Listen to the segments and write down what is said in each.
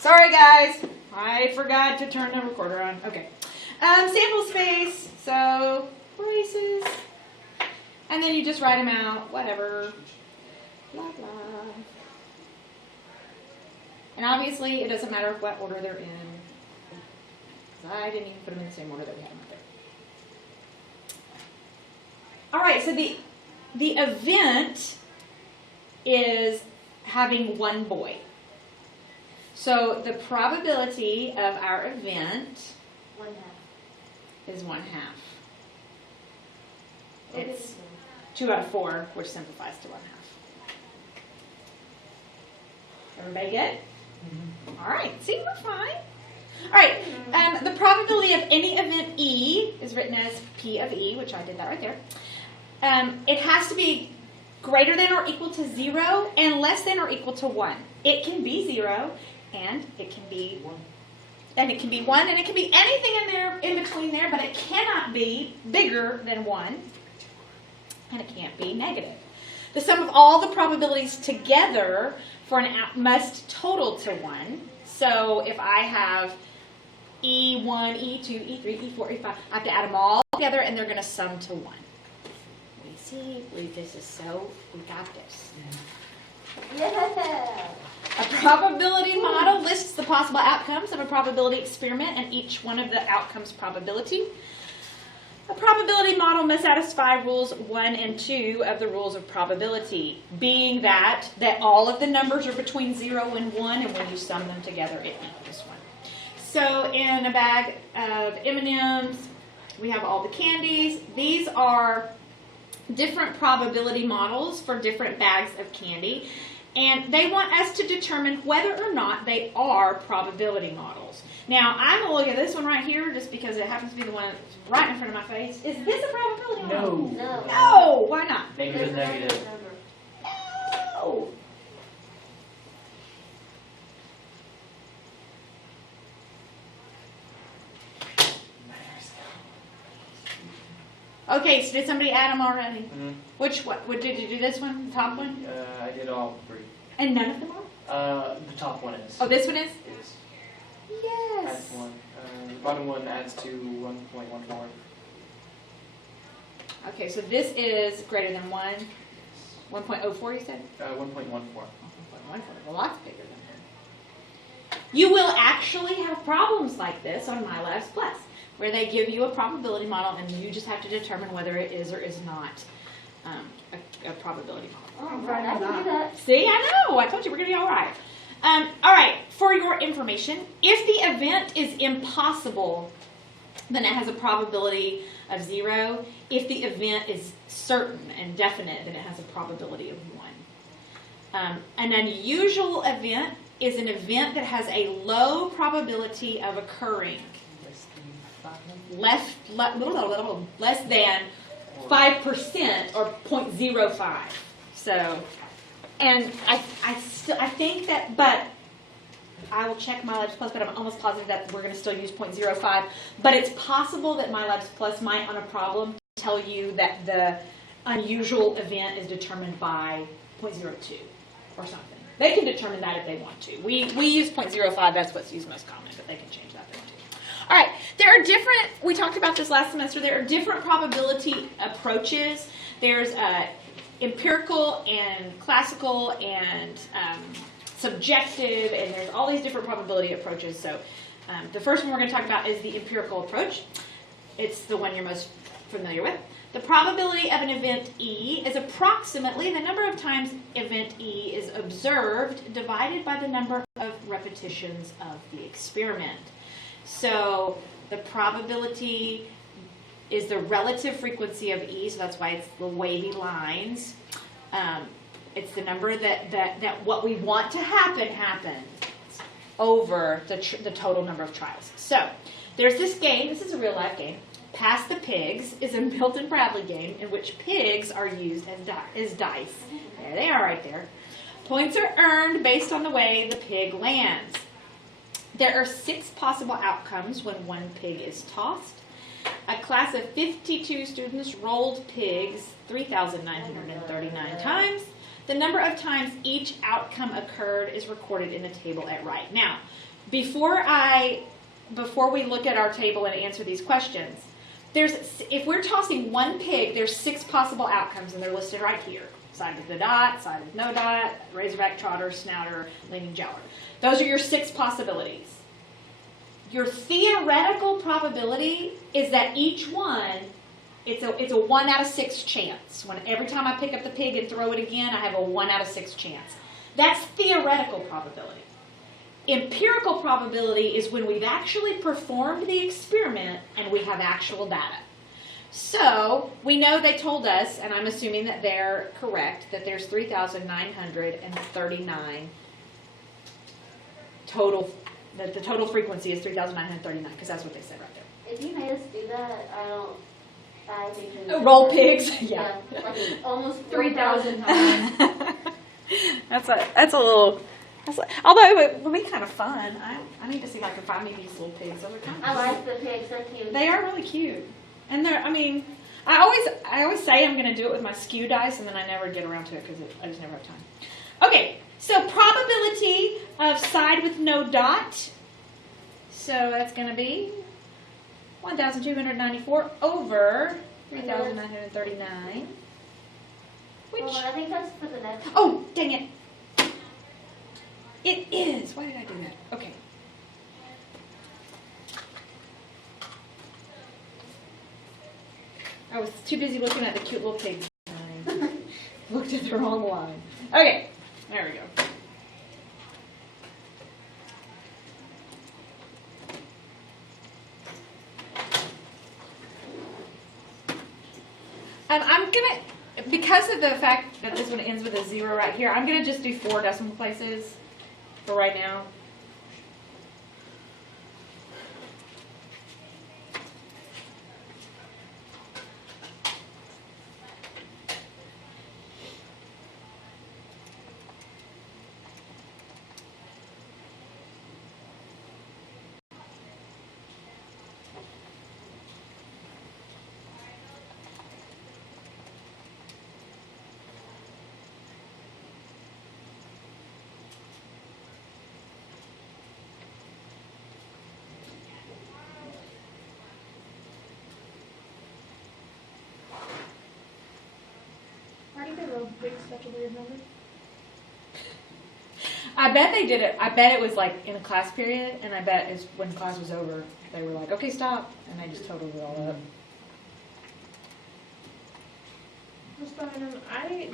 Sorry guys, I forgot to turn the recorder on. Okay. Sample space, so braces. And then you just write them out, whatever. Blah, blah. And obviously, it doesn't matter what order they're in. I didn't even put them in the same order that we had them up there. All right, so the event is having one boy. So the probability of our event 1/2 is 1/2. It's 2 out of 4, which simplifies to 1/2. Everybody good? Mm-hmm. All right, see, we're fine. All right, the probability of any event E is written as P of E, which I did that right there. It has to be greater than or equal to 0 and less than or equal to 1. It can be 0 and it can be 1. And it can be 1 and it can be anything in there in between there, but it cannot be bigger than 1 and it can't be negative. The sum of all the probabilities together for an out must total to 1. So if I have E1, E2, E3, E4, E5, I have to add them all together and they're going to sum to 1. We see, this is so, we got this. Yeah. A probability model lists the possible outcomes of a probability experiment and each one of the outcomes' probability. A probability model must satisfy rules 1 and 2 of the rules of probability, being that all of the numbers are between 0 and 1, and when you sum them together, it equals 1. So in a bag of M&Ms, we have all the candies. These are different probability models for different bags of candy, and they want us to determine whether or not they are probability models. Now, I'm going to look at this one right here just because it happens to be the one that's right in front of my face. Is this a probability model? No. No! Why not? Negative, negative. No! Okay, so did somebody add them already? Mm-hmm. Which one? Did you do this one? The top one? I did all 3. And none of them are? The top one is. Oh, this one is? Is. Yes. Adds 1. The bottom one adds to 1.14. Okay, so this is greater than 1. 1.04 you said? 1.14. 1.14, a lot bigger than that. You will actually have problems like this on MyLabs Plus, where they give you a probability model and you just have to determine whether it is or is not a probability model. Oh, right, I can do that. See, I know. I told you we're going to be all right. All right, for your information, if the event is impossible, then it has a probability of 0. If the event is certain and definite, then it has a probability of 1. An unusual event is an event that has a low probability of occurring. Less than 5% or 0.05. So, and I think that, but I will check MyLabs Plus, but I'm almost positive that we're going to still use 0.05. But it's possible that MyLabs Plus might, on a problem, tell you that the unusual event is determined by 0.02 or something. They can determine that if they want to. We use 0.05, that's what's used most common, but they can change that if they want to. All right, there are different, we talked about this last semester, there are different probability approaches. There's empirical and classical and subjective, and there's all these different probability approaches. So the first one we're going to talk about is the empirical approach. It's the one you're most familiar with. The probability of an event E is approximately the number of times event E is observed divided by the number of repetitions of the experiment. So the probability is the relative frequency of E, so that's why it's the wavy lines. It's the number that what we want to happen over the total number of trials. So there's this game, this is a real life game. Pass the Pigs is a Milton Bradley game in which pigs are used as dice. There they are right there. Points are earned based on the way the pig lands. There are 6 possible outcomes when one pig is tossed. A class of 52 students rolled pigs 3,939 times. The number of times each outcome occurred is recorded in the table at right. Now, before we look at our table and answer these questions, if we're tossing one pig, there's 6 possible outcomes, and they're listed right here. Side with the dot, side with no dot, razorback, trotter, snouter, leaning jowler. Those are your 6 possibilities. Your theoretical probability is that each one, it's a 1 out of 6 chance. Every time I pick up the pig and throw it again, I have a 1 out of 6 chance. That's theoretical probability. Empirical probability is when we've actually performed the experiment and we have actual data. So we know they told us, and I'm assuming that they're correct, that there's 3,939 total, that the total frequency is 3,939, because that's what they said right there. If you made us do that, I think you Roll pigs? Yeah, like almost 3,000 times. That's a little, although it would be kind of fun. I need to see if I can find me these little pigs. Those are kind of I like the pigs, they're cute. They are really cute. And I always say I'm going to do it with my skew dice, and then I never get around to it because I just never have time. Okay, so probability of side with no dot. So that's going to be 1,294 over 3,939. Which, Well, I think that's for the next one. oh, dang it. It is. Why did I do that? Okay. I was too busy looking at the cute little pigs. I looked at the wrong line. Okay, there we go. I'm gonna, because of the fact that this one ends with a 0 right here, I'm gonna just do 4 decimal places for right now. Why do you think rolled pig's such a weird number? I bet they did it. I bet it was like in a class period, and I bet is when class was over, they were like, "Okay, stop," and they just totaled it all up. Miss Bynum,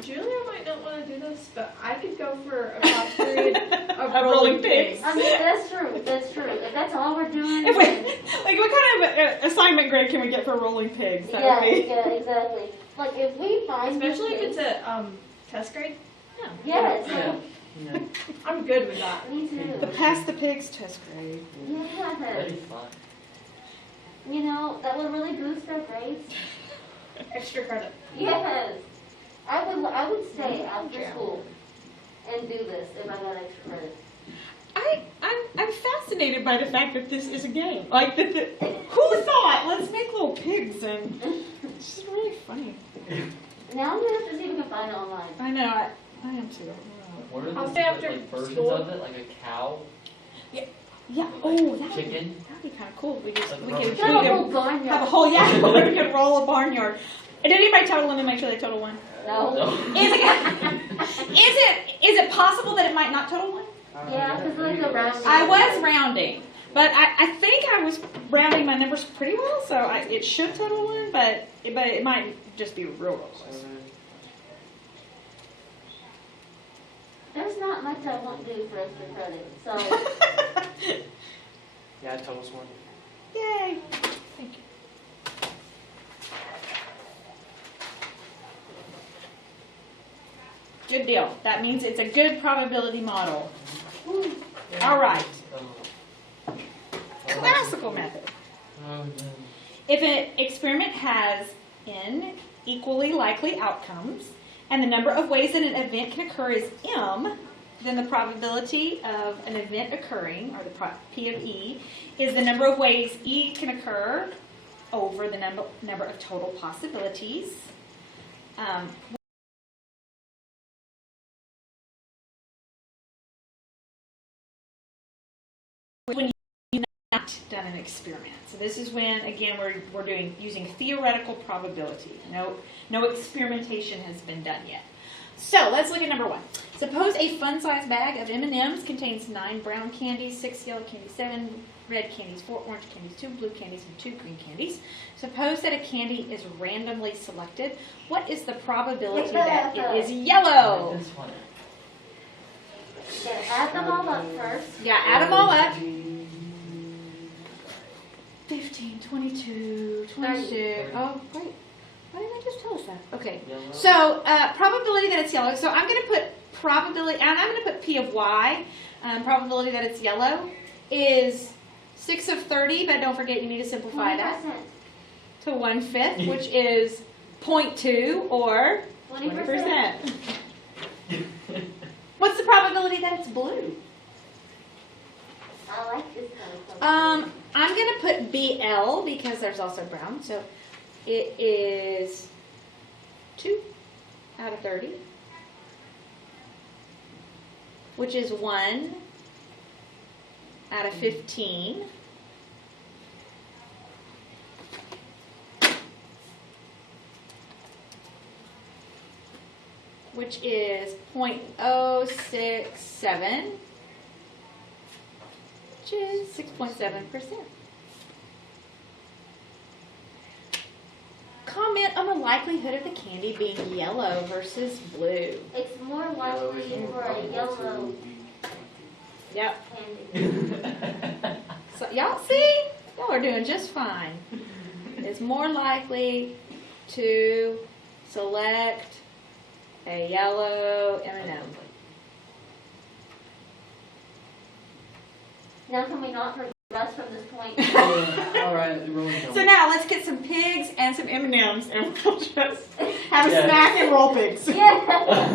Julia might not want to do this, but I could go for a class period of rolling pigs. I mean, that's true, that's true. If that's all we're doing, If we, then- like, what kind of assignment grade can we get for rolling pigs? That yeah, would be. yeah, exactly. Like, if we find Especially if these it's a test grade. things- yes, Yeah. I'm good with that. me too. The pass the pigs test grade. Yes. That'd be fun. You know, that would really boost our grades. Extra credit. Yes. I would stay after school and do this if I got extra credit. I'm fascinated by the fact that this is a game. Like, who thought, let's make little pigs, and it's just really funny. Now I'm gonna have to see if we can find it online. I know, I am too. What are I'll the stay after like versions school. of it? Like a cow? Yeah, Like oh, that'd chicken? be kind of cool. We Like could rubber Got a whole have barnyard. a whole, yeah, we could roll a barnyard. Did anybody total them and make sure they total 1? No. Is it possible that it might not total 1? Yeah, because like the round. I was rounding, but I think I was rounding my numbers pretty well, so it should total 1, but it might just be real close. There's not much I won't do for extra credit, so Yeah, it totals 1. Yay! Thank you. Good deal. That means it's a good probability model. All right. Classical method. If an experiment has n equally likely outcomes, and the number of ways that an event can occur is m, then the probability of an event occurring, or the P of E, is the number of ways E can occur over the number of total possibilities. not done an experiment. So this is when, again, we're using theoretical probability. No experimentation has been done yet. So let's look at number 1. Suppose a fun-sized bag of M&Ms contains 9 brown candies, 6 yellow candies, 7 red candies, 4 orange candies, 2 blue candies, and 2 green candies. Suppose that a candy is randomly selected. What is the probability that it is yellow? This one. Okay, add them all up first. Yeah, add them all up. 15, 22, 26. Oh, wait. Why didn't I just tell us that? Okay. Yellow. So, probability that it's yellow. So I'm going to put probability, and I'm going to put P of Y. Probability that it's yellow is 6 of 30, but don't forget you need to simplify 20%. that to 1/5, which is 0.2 or 20%. What's the probability that it's blue? I like this kind of I'm going to put BL because there's also brown. So it is 2 out of 30, which is 1 out of 15. Which is 0.067, which is 6.7%. Comment on the likelihood of the candy being yellow versus blue. It's more Yellow likely is more for a probable yellow to Yep. candy. So y'all see? Y'all are doing just fine. It's more likely to select a yellow M&M. Now can we not progress from this point? All right, rolling. So now let's get some pigs and some M&Ms and we'll just have a Yeah. snack and roll pigs. Yeah,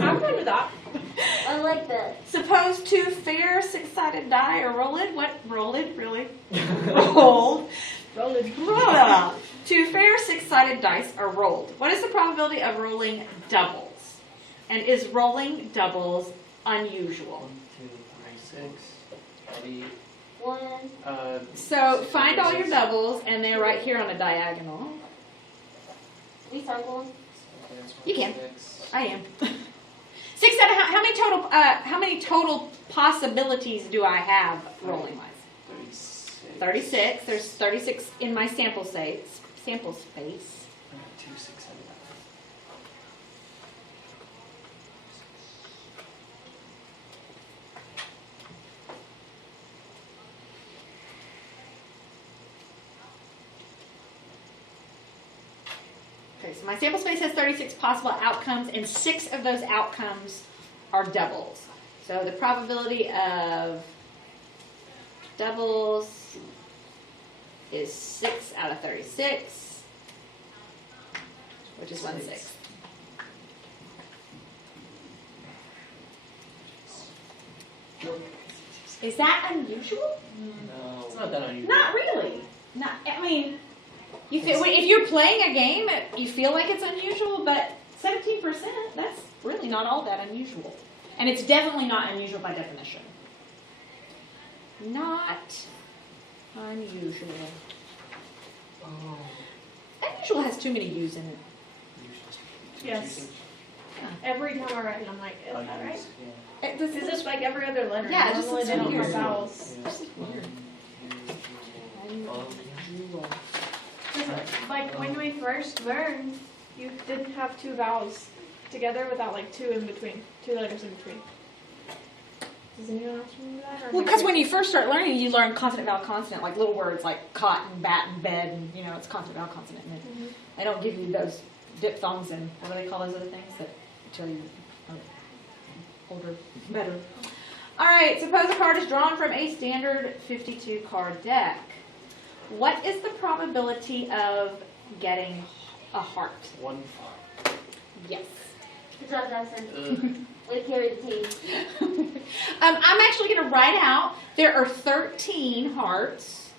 I'm fine with that. I like that. Suppose 2 fair six-sided die are rolled. What? Rolled? Really? Rolled. Rolling. Blah. 2 fair six-sided dice are rolled. What is the probability of rolling doubles? And is rolling doubles unusual? 1, 2, 3, 6, 8. 1. So find all your doubles, and they're right here on a diagonal. We circle them. You can. I am. 6 out of how many total possibilities do I have rolling wise? 36. 36. There's 36 in my sample space. 2, 6, 7, 8. Okay, so my sample space has 36 possible outcomes, and 6 of those outcomes are doubles. So the probability of doubles is 6 out of 36, which is 1/6. Is that unusual? No, it's not that unusual. Not really. Not. I mean, if you're playing a game, you feel like it's unusual, but 17%—that's really not all that unusual, and it's definitely not unusual by definition. Not unusual. Oh. Unusual has too many U's in it. Yes. Every time I write it, I'm like, is that right? This Is this like every other letter? Yeah, it just Normally looks they don't weird. have vowels. This is weird. Unusual. Like when we first learned, you didn't have 2 vowels together without like 2 in between, 2 letters in between. Does anyone else remember that? Or Well, because when you first start learning, you learn consonant, vowel, consonant, like little words like cot and bat and bed, and it's consonant, vowel, consonant. And then they don't give you those diphthongs and what do they call those other things that tell you older, better. All right, suppose a card is drawn from a standard 52 card deck. What is the probability of getting a heart? 1. Yes. Good job, Jackson. Way to carry the team. I'm actually going to write out there are 13 hearts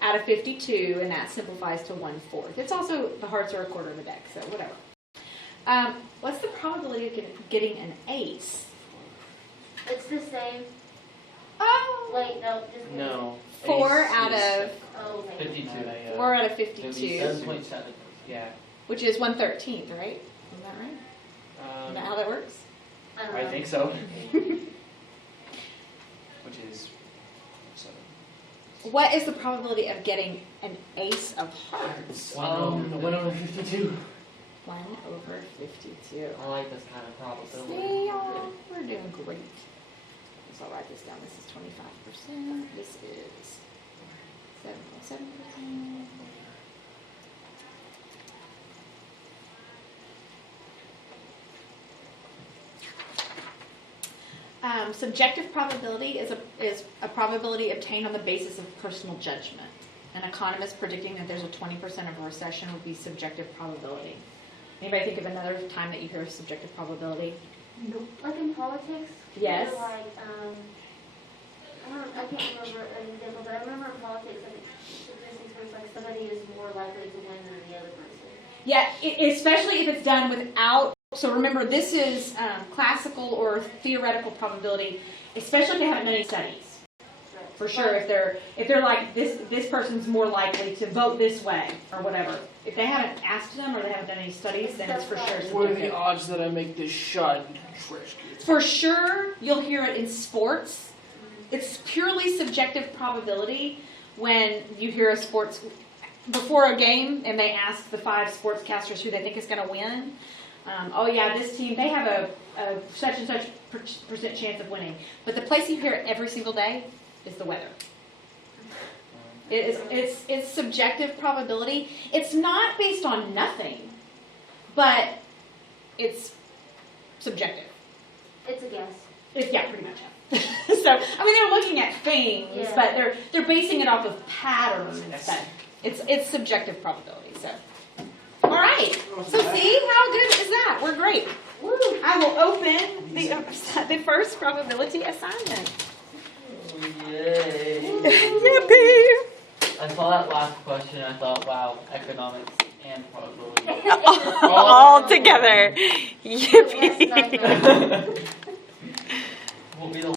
out of 52, and that simplifies to 1/4. It's also, the hearts are a quarter of the deck, so whatever. What's the probability of getting an ace? It's the same. Oh, Wait, no, just No. 4 4 out of Oh, okay. 52. 4 out of It'd be 52, 7.7. Yeah. which is 1/13th, right? Isn't that right? Is that how that works? I don't I know. think so. Which is 7. What is the probability of getting an ace of hearts? 1 over 52. 1 over 52. I like this kind of probability. See, y'all, we're doing great. So I'll write this down. This is 25%. This is 7.7%. Subjective probability is a probability obtained on the basis of personal judgment. An economist predicting that there's a 20% of a recession would be subjective probability. Anybody think of another time that you hear subjective probability? Like in politics? Yes. they're Like, I can't remember an example, but I remember in politics, like, statistics where it's like somebody is more likely to win than the other person. Yeah, especially if it's done without. So remember, this is classical or theoretical probability, especially if they haven't done any studies. Right. For sure, if they're like this person's more likely to vote this way or whatever. If they haven't asked them or they haven't done any studies, then it's for sure What are the subjective. odds that I make this shot and trash kids? For sure, you'll hear it in sports. It's purely subjective probability when you hear a sports before a game and they ask the 5 sportscasters who they think is going to win. Oh yeah, this team, they have a such and such percent chance of winning. But the place you hear it every single day is the weather. It's subjective probability. It's not based on nothing, but it's subjective. It's a guess. Yeah, pretty much. So, I mean, they're looking at things, Yeah. but they're basing it off of patterns. But it's subjective probability. So, all right. So, see how good is that? We're great. Woo! I will open the first probability assignment. Yay. Yippee! I saw that last question and I thought, wow, economics and probability. All together. Yes, I know. Will be the